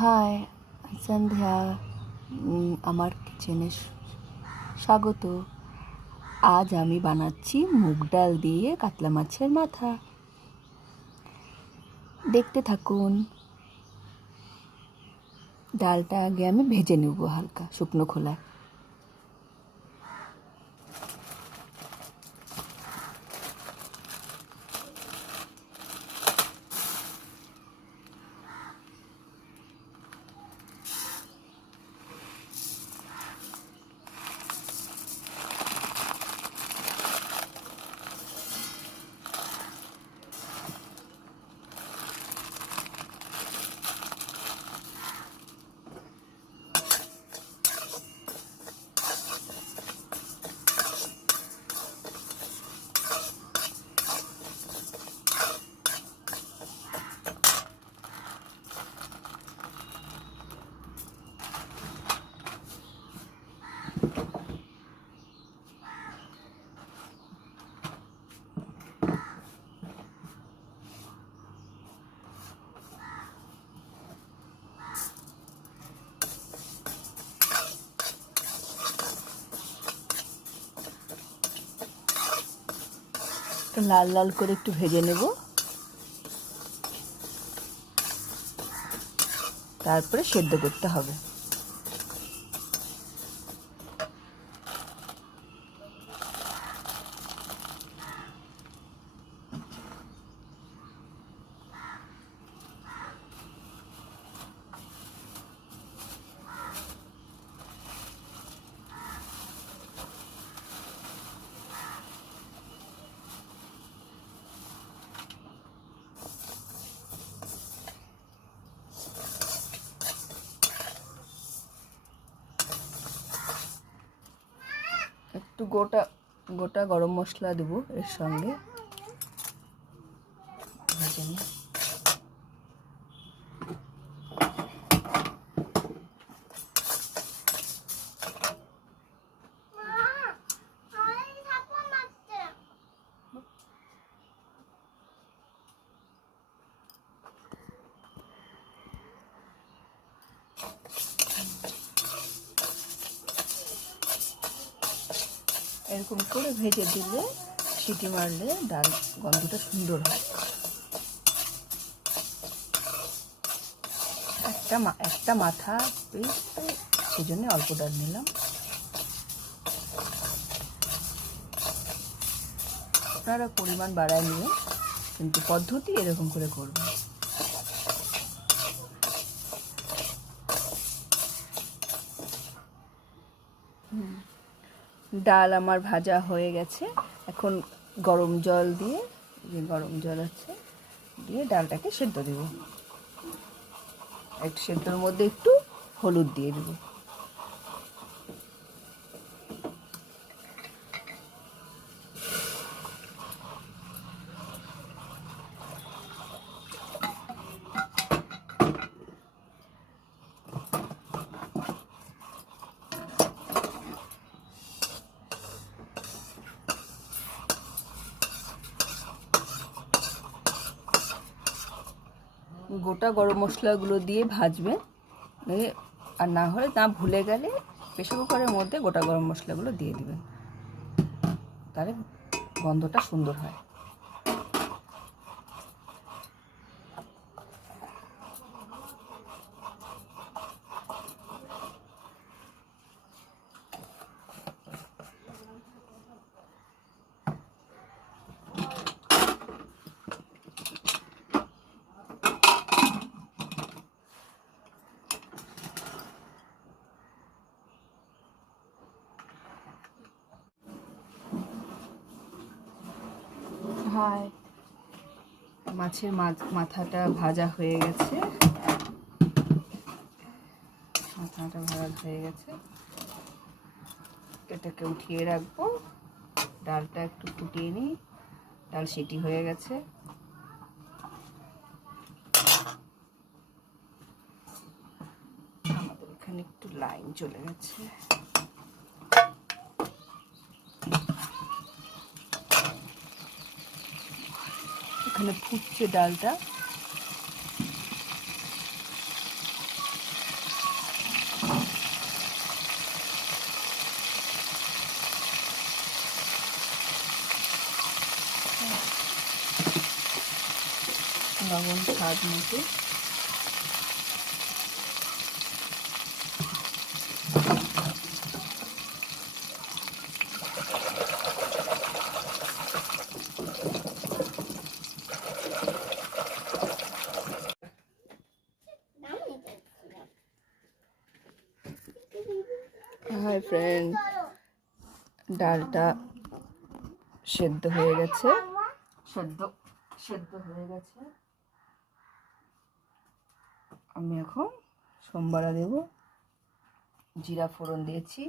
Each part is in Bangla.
হাই, সন্ধ্যা। আমার কিচেনে স্বাগত। আজ আমি বানাচ্ছি মুগ ডাল দিয়ে কাতলা মাছের মাথা। দেখতে থাকুন। ডালটা আগে আমি ভেজে নেব হালকা শুকনো খোলায়। লাল লাল করে একটু ভেজে নেব, তারপরে সেদ্ধ করতে হবে। একটু গোটা গোটা গরম মশলা দেবো এর সঙ্গে। ভেজে নিই। এরকম করে ভেজে দিলে সিটি মারলে ডাল গন্ধটা সুন্দর হয়। একটা মাথা পিস, সেই জন্য অল্প ডাল নিলাম। আপনারা পরিমাণ বাড়ায় নিয়ে, কিন্তু পদ্ধতি এরকম করে করবেন। ডাল আমার ভাজা হয়ে গেছে। এখন গরম জল দিয়ে, যে গরম জল আছে, দিয়ে ডালটাকে সেদ্ধ দেব। একটু সেদ্ধর মধ্যে একটু হলুদ দিয়ে দেব। গোটা গরম মশলাগুলো দিয়ে ভাজবেন, আর না হলে না ভুলে গেলে প্রেসার কুকারের মধ্যে গোটা গরম মশলাগুলো দিয়ে দেবেন, তাহলে গন্ধটা সুন্দর হয়। হাই, মাছের মাথাটা ভাজা হয়ে গেছে। মাথাটা ভাজা হয়ে গেছে, এটাকে উঠিয়ে রাখবো। ডালটা একটু ফুটিয়ে নিই। ডাল সিটি হয়ে গেছে। আমাদের এখানে একটু লাইন চলে গেছে। এখানে ফুটছে ডালটা। লবণ স্বাদ মতো। হাই ফ্রেন্ড, ডালটা সেদ্ধ হয়ে গেছে, সেদ্ধ হয়ে গেছে। আমি এখন সোমবারা দেব। জিরা ফোড়ন দিয়েছি,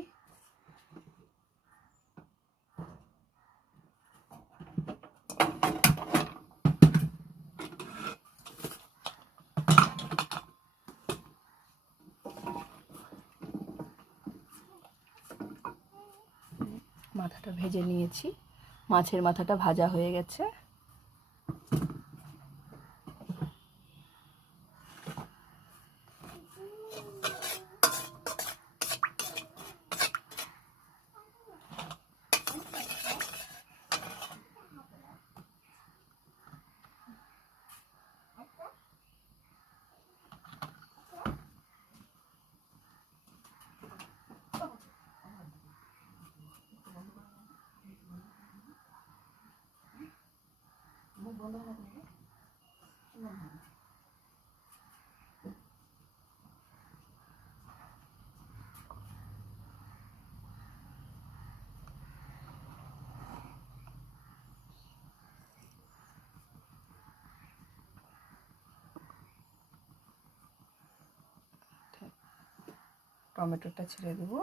মাথাটা ভেজে নিয়েছি। মাছের মাথাটা ভাজা হয়ে গেছে। টমেটোটা ছেড়ে দেবো।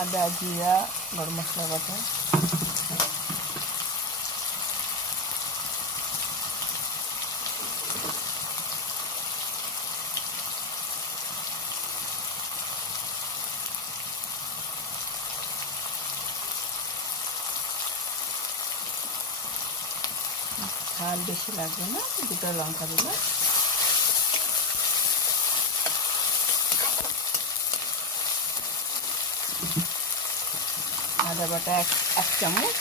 আদা, জিরা, গরম মশলা বাটা, ঝাল বেশি লাগবে না, দুটো লঙ্কা দিলাম। আদা বাটা এক চামচ,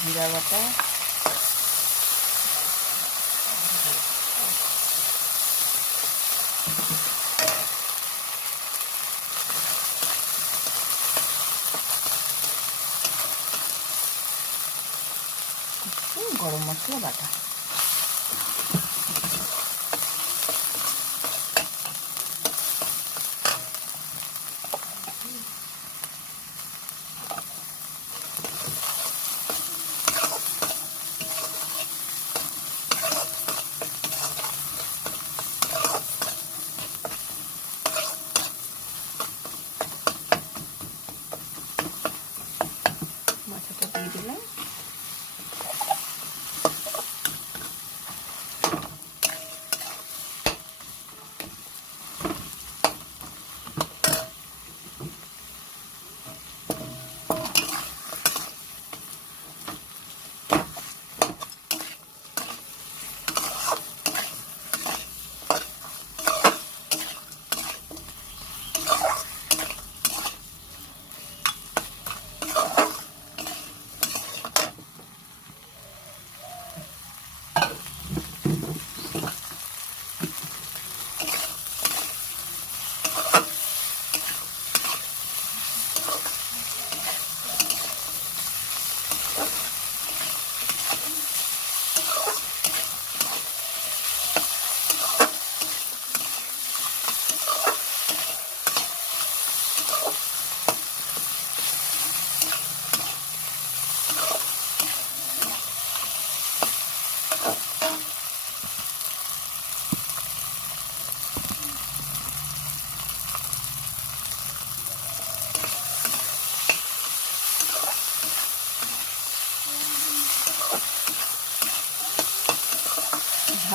জিরা বাটা, গরম মশলা বাটা। মাথাটা দিয়ে দিলাম।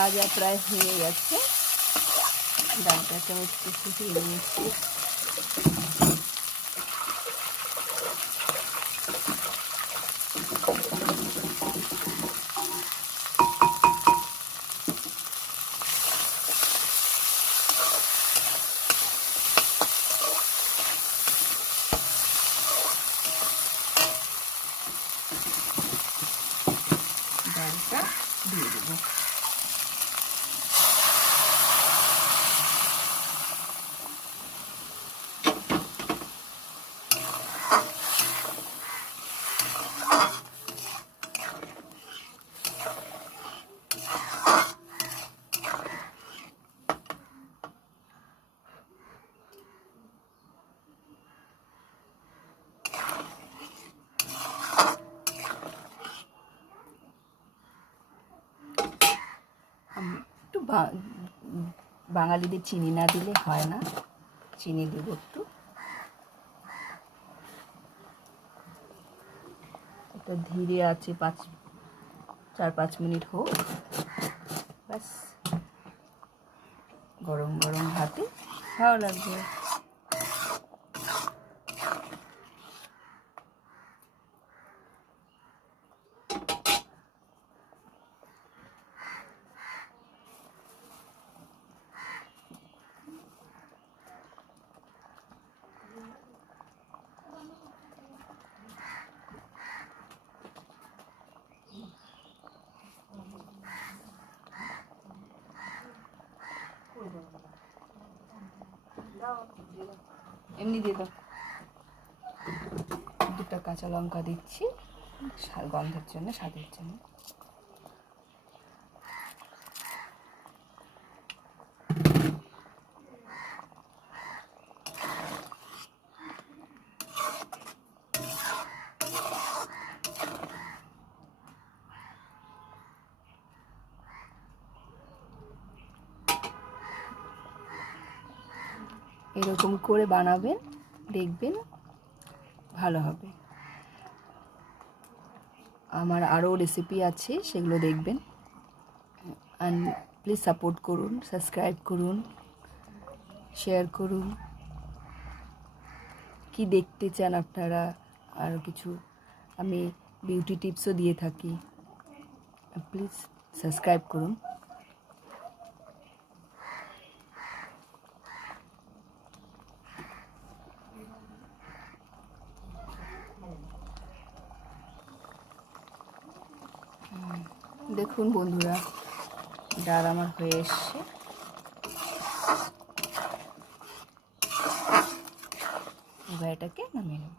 ভাজা প্রায় হয়ে গেছে। ডালটাকে আমি একটু ফুটিয়ে নিয়েছি। ডালটা দিয়ে দেবো। একটু বাঙালিদের চিনি না দিলে হয় না, চিনি দেবো একটু। এটা ধীরে আছে 4-5 মিনিট হোক, ব্যাস। গরম গরম ভাতে ভালো লাগবে। এমনি দিয়ে দাও। 2টা কাঁচা লঙ্কা দিচ্ছি গন্ধের জন্য, স্বাদের জন্য। এরকম করে বানাবেন, দেখবেন ভালো হবে। আমার আরও রেসিপি আছে, সেগুলো দেখবেন। অ্যান্ড প্লিজ সাপোর্ট করুন, সাবস্ক্রাইব করুন, শেয়ার করুন। কি দেখতে চান আপনারা আরও কিছু, আমি বিউটি টিপসও দিয়ে থাকি, প্লিজ সাবস্ক্রাইব করুন। দেখুন বন্ধুরা, ডাল আমার হয়ে এসছে। এবার এটাকে নামিয়ে নেব।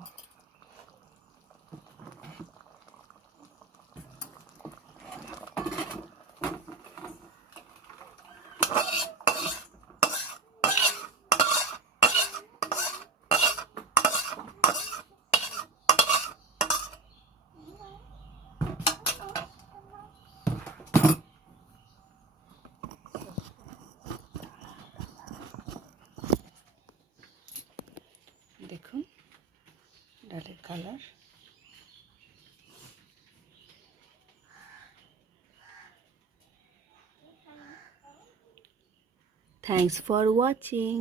দেখুন ডালের কালার। Thanks for watching.